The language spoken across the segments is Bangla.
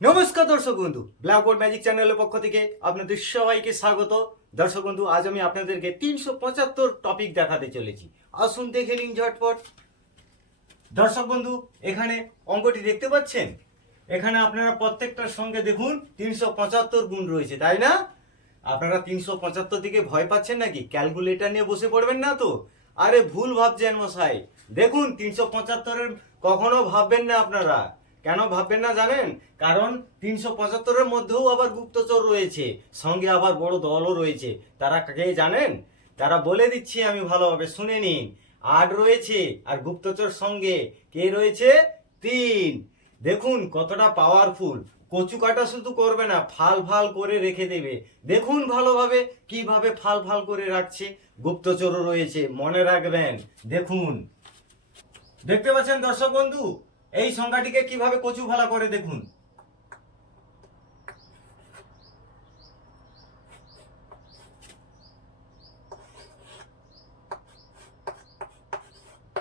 নমস্কার দর্শক বন্ধু, ব্ল্যাকবোর্ড ম্যাজিক চ্যানেলের পক্ষ থেকে আপনাদের সবাইকে স্বাগত। দর্শক বন্ধু, আজ আমি আপনাদেরকে 375 টপিক দেখাতে চলেছি। আসুন দেখে নিন ঝটপট। দর্শক বন্ধু, এখানে অঙ্কটি দেখতে পাচ্ছেন। এখানে আপনারা প্রত্যেকটার সঙ্গে দেখুন 375 গুণ রয়েছে, তাই না? আপনারা 375 দিকে ভয় পাচ্ছেন নাকি? ক্যালকুলেটর নিয়ে বসে পড়বেন না তো? আরে ভুল ভাবছেন মশাই। দেখুন 375-এর কখনো ভাববেন না আপনারা। কেন ভাববেন না জানেন? কারণ 375-এর মধ্যেও আবার গুপ্তচর রয়েছে, সঙ্গে আবার বড় দলও রয়েছে। তারা কে জানেন? তারা বলে দিচ্ছি আমি, ভালোভাবে শুনে নিন। 8 রয়েছে আর গুপ্তচর সঙ্গে কে রয়েছে? 3। দেখুন কতটা পাওয়ারফুল। কচু কাটা শুধু করবে না, ফাল ফাল করে রেখে দেবে। দেখুন ভালোভাবে কিভাবে ফাল ফাল করে রাখছে। গুপ্তচরও রয়েছে, মনে রাখবেন। দেখুন, দেখতে পাচ্ছেন দর্শক বন্ধু, এই সংখ্যাটিকে কিভাবে কচু ফালা করে দেখুন।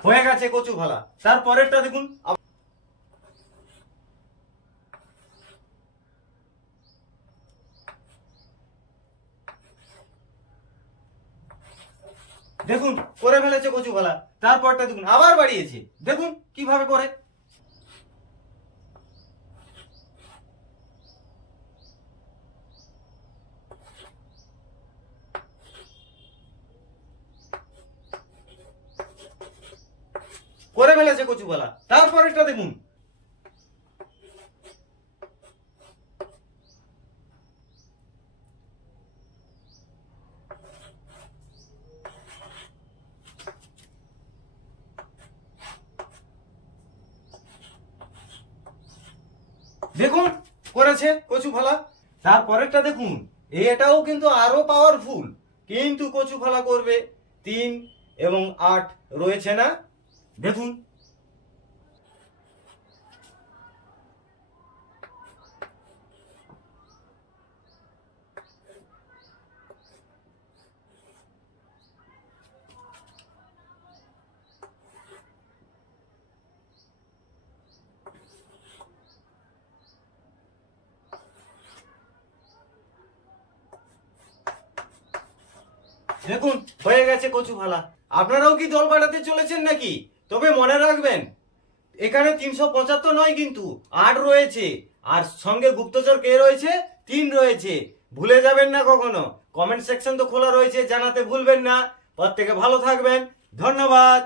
হয়ে গেছে কচু ফালা। তারপরেরটা দেখুন। দেখুন করে ফেলেছে কচু ফালা। তারপরটা দেখুন, আবার বাড়িয়েছে। দেখুন কিভাবে করে। করে ফেলেছে কচু ফালা। তারপরেরটা দেখুন। দেখুন করেছে কচু ফালা। তারপরেরটা দেখুন, এটাও কিন্তু আরো পাওয়ারফুল, কিন্তু কচু ফালা করবে। 3 এবং 8 রয়েছে না? দেখুন। দেখুন হয়ে গেছে কচু ফালা। আপনারাও কি দল বাড়াতে চলেছেন নাকি? তবে মনে রাখবেন, এখানে 375 নয়, কিন্তু 8 রয়েছে। আর সঙ্গে গুপ্তচর কে রয়েছে? 3 রয়েছে। ভুলে যাবেন না কখনো। কমেন্ট সেকশন তো খোলা রয়েছে, জানাতে ভুলবেন না। প্রত্যেকে ভালো থাকবেন। ধন্যবাদ।